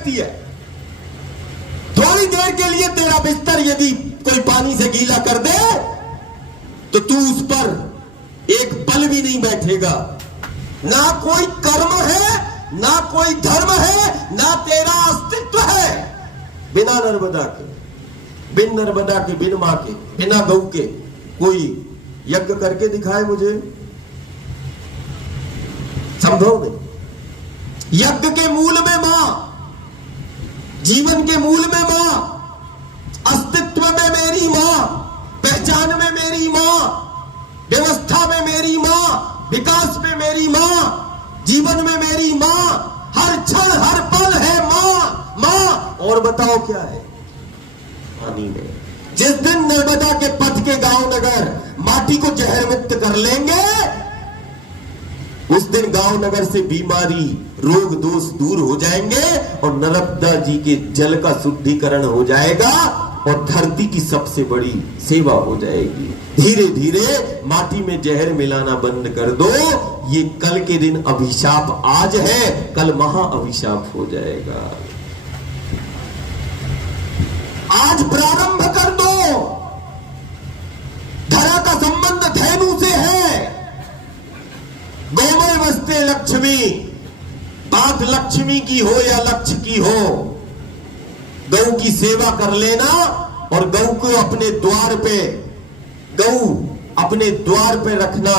बैठती है। थोड़ी देर के लिए तेरा बिस्तर यदि कोई पानी से गीला कर दे तो तू उस पर एक पल भी नहीं बैठेगा। ना कोई कर्म है, ना कोई धर्म है, ना तेरा अस्तित्व है बिना नर्मदा के, बिन नर्मदा के, बिन मां के, बिना गौ के। कोई यज्ञ करके दिखाए मुझे, संभव नहीं। यज्ञ के मूल में मां, जीवन के मूल में मां, अस्तित्व में मेरी मां, पहचान में मेरी मां, व्यवस्था में मेरी मां, विकास में मेरी मां, जीवन में मेरी मां, हर क्षण हर पल है मां, मां। और बताओ क्या है? पानी में। जिस दिन नर्मदा के पथ के गांव नगर माटी को जहर मुक्त कर लेंगे, उस दिन गांव नगर से बीमारी, रोग दोष दूर हो जाएंगे और नर्मदा जी के जल का शुद्धिकरण हो जाएगा और धरती की सबसे बड़ी सेवा हो जाएगी। धीरे धीरे माटी में जहर मिलाना बंद कर दो। ये कल के दिन अभिशाप आज है, कल महा अभिशाप हो जाएगा। आज प्रारंभ कर दो। धरा का संबंध धैनु से है। गौमय वस्ते लक्ष्मी, बात लक्ष्मी की हो या लक्ष्य की हो, गौ की सेवा कर लेना और गौ को अपने द्वार पे, गौ अपने द्वार पे रखना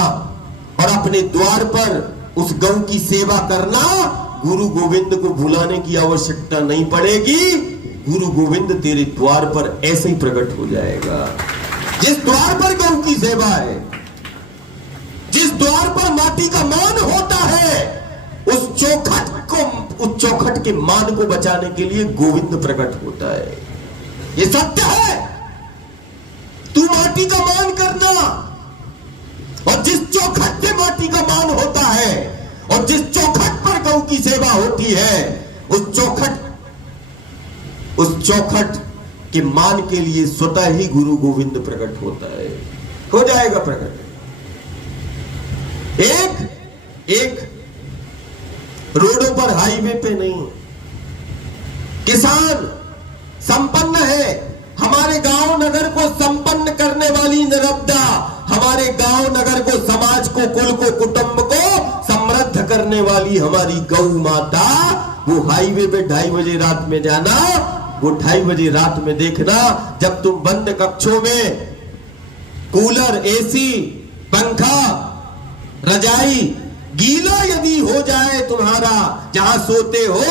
और अपने द्वार पर उस गौ की सेवा करना। गुरु गोविंद को बुलाने की आवश्यकता नहीं पड़ेगी। गुरु गोविंद तेरे द्वार पर ऐसे ही प्रकट हो जाएगा। जिस द्वार पर गौ की सेवा है, जिस द्वार पर माटी का मान होता है, उस चौखट के मान को बचाने के लिए गोविंद प्रकट होता है। ये सत्य है। तू माटी का मान करना, और जिस चौखट से माटी का मान होता है और जिस चौखट पर गौ की सेवा होती है, उस चौखट के मान के लिए स्वतः ही गुरु गोविंद प्रकट होता है। हो जाएगा प्रकट। एक रोडों पर, हाईवे पे नहीं। किसान संपन्न है। हमारे गांव नगर को संपन्न करने वाली नर्मदा, हमारे गांव नगर को, समाज को, कुल को, कुटुंब को समृद्ध करने वाली हमारी गौ माता। वो हाईवे पे 2:30 बजे रात में जाना, वो 2:30 बजे रात में देखना, जब तुम बंद कक्षों में कूलर, एसी, पंखा, रजाई गीला यदि हो जाए तुम्हारा, जहां सोते हो,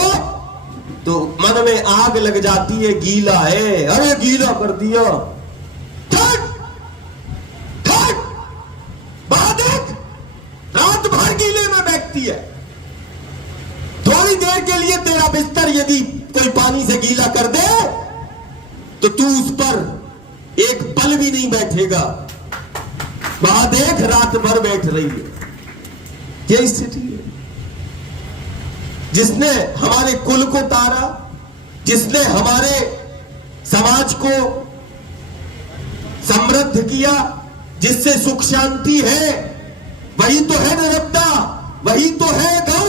तो मन में आग लग जाती है। गीला है, अरे गीला कर दिया। देख, रात भर गीले में बैठती है। थोड़ी देर के लिए तेरा बिस्तर यदि कोई पानी से गीला कर दे तो तू उस पर एक पल भी नहीं बैठेगा। वहां देख, रात भर बैठ रही है। यही स्थिति है। जिसने हमारे कुल को तारा, जिसने हमारे समाज को समृद्ध किया, जिससे सुख शांति है, वही तो है नर्मदा, वही तो है गौ।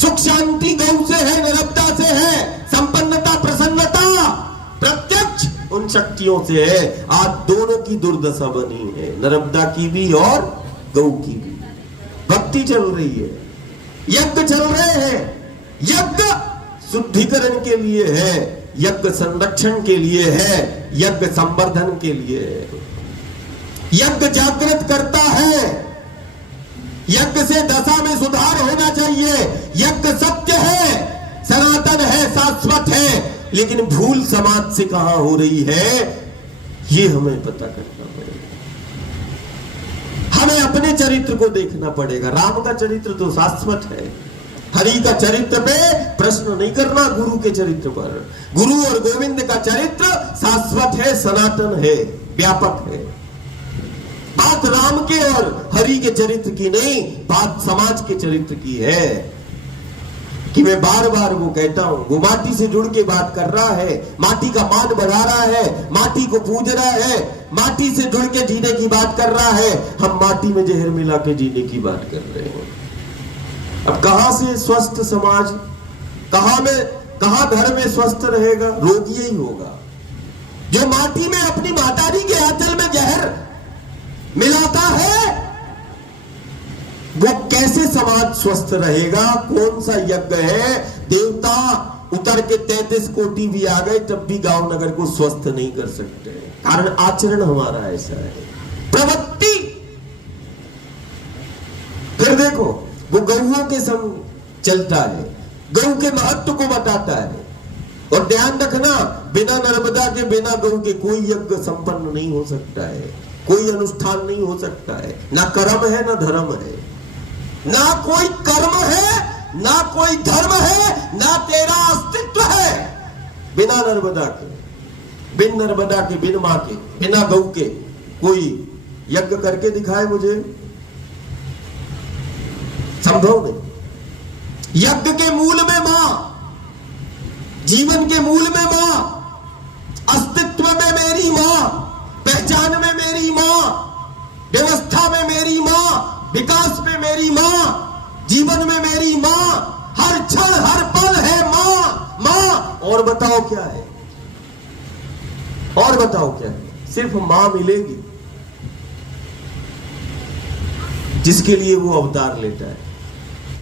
सुख शांति गौ से है, नर्मदा से है। संपन्नता, प्रसन्नता प्रत्यक्ष उन शक्तियों से है। आज दोनों की दुर्दशा बनी है, नर्मदा की भी और गौ की भी। भक्ति चल रही है, यज्ञ चल रहे हैं। यज्ञ शुद्धिकरण के लिए है, यज्ञ संरक्षण के लिए है, यज्ञ संवर्धन के लिए है। यज्ञ जागृत करता है। यज्ञ से दशा में सुधार होना चाहिए। यज्ञ सत्य है, सनातन है, शाश्वत है, लेकिन भूल समाज से कहां हो रही है, ये हमें पता करना पड़ेगा। हमें अपने चरित्र को देखना पड़ेगा। राम का चरित्र तो शाश्वत है। हरि का चरित्र पे प्रश्न नहीं करना, गुरु के चरित्र पर। गुरु और गोविंद का चरित्र शाश्वत है, सनातन है, व्यापक है। बात राम के और हरि के चरित्र की नहीं, बात समाज के चरित्र की है। कि मैं बार बार वो कहता हूं, वो माटी से जुड़ के बात कर रहा है, माटी का मान बढ़ा रहा है, माटी को पूज रहा है, माटी से जुड़ के जीने की बात कर रहा है। हम माटी में जहर मिला के जीने की बात कर रहे हैं। अब कहां से स्वस्थ समाज, कहां घर में स्वस्थ रहेगा? रोगी ही होगा। जो माटी में अपनी मातारी के आंचल में जहर मिलाता है, वो कैसे समाज स्वस्थ रहेगा? कौन सा यज्ञ है? देवता उतर के 33 कोटि भी आ गए तब भी गांव नगर को स्वस्थ नहीं कर सकते, कारण आचरण हमारा ऐसा है, प्रवृत्ति। फिर देखो, वो गौओं के संग चलता है, गौ के महत्व को बताता है। और ध्यान रखना, बिना नर्मदा के, बिना गौ के कोई यज्ञ संपन्न नहीं हो सकता है, कोई अनुष्ठान नहीं हो सकता है। ना कर्म है ना धर्म है, ना कोई कर्म है ना कोई धर्म है, ना तेरा अस्तित्व है बिना नर्मदा के, बिन नर्मदा के, बिन मां के, बिना गौ के। कोई यज्ञ करके दिखाए मुझे, संभव नहीं। यज्ञ के मूल में मां, जीवन के मूल में मां, अस्तित्व में मेरी मां, पहचान में मेरी मां, व्यवस्था में मेरी मां, विकास में मेरी मां, जीवन में मेरी मां, हर क्षण हर पल है मां, मां। और बताओ क्या है? और बताओ क्या है? सिर्फ मां मिलेगी जिसके लिए वो अवतार लेता है।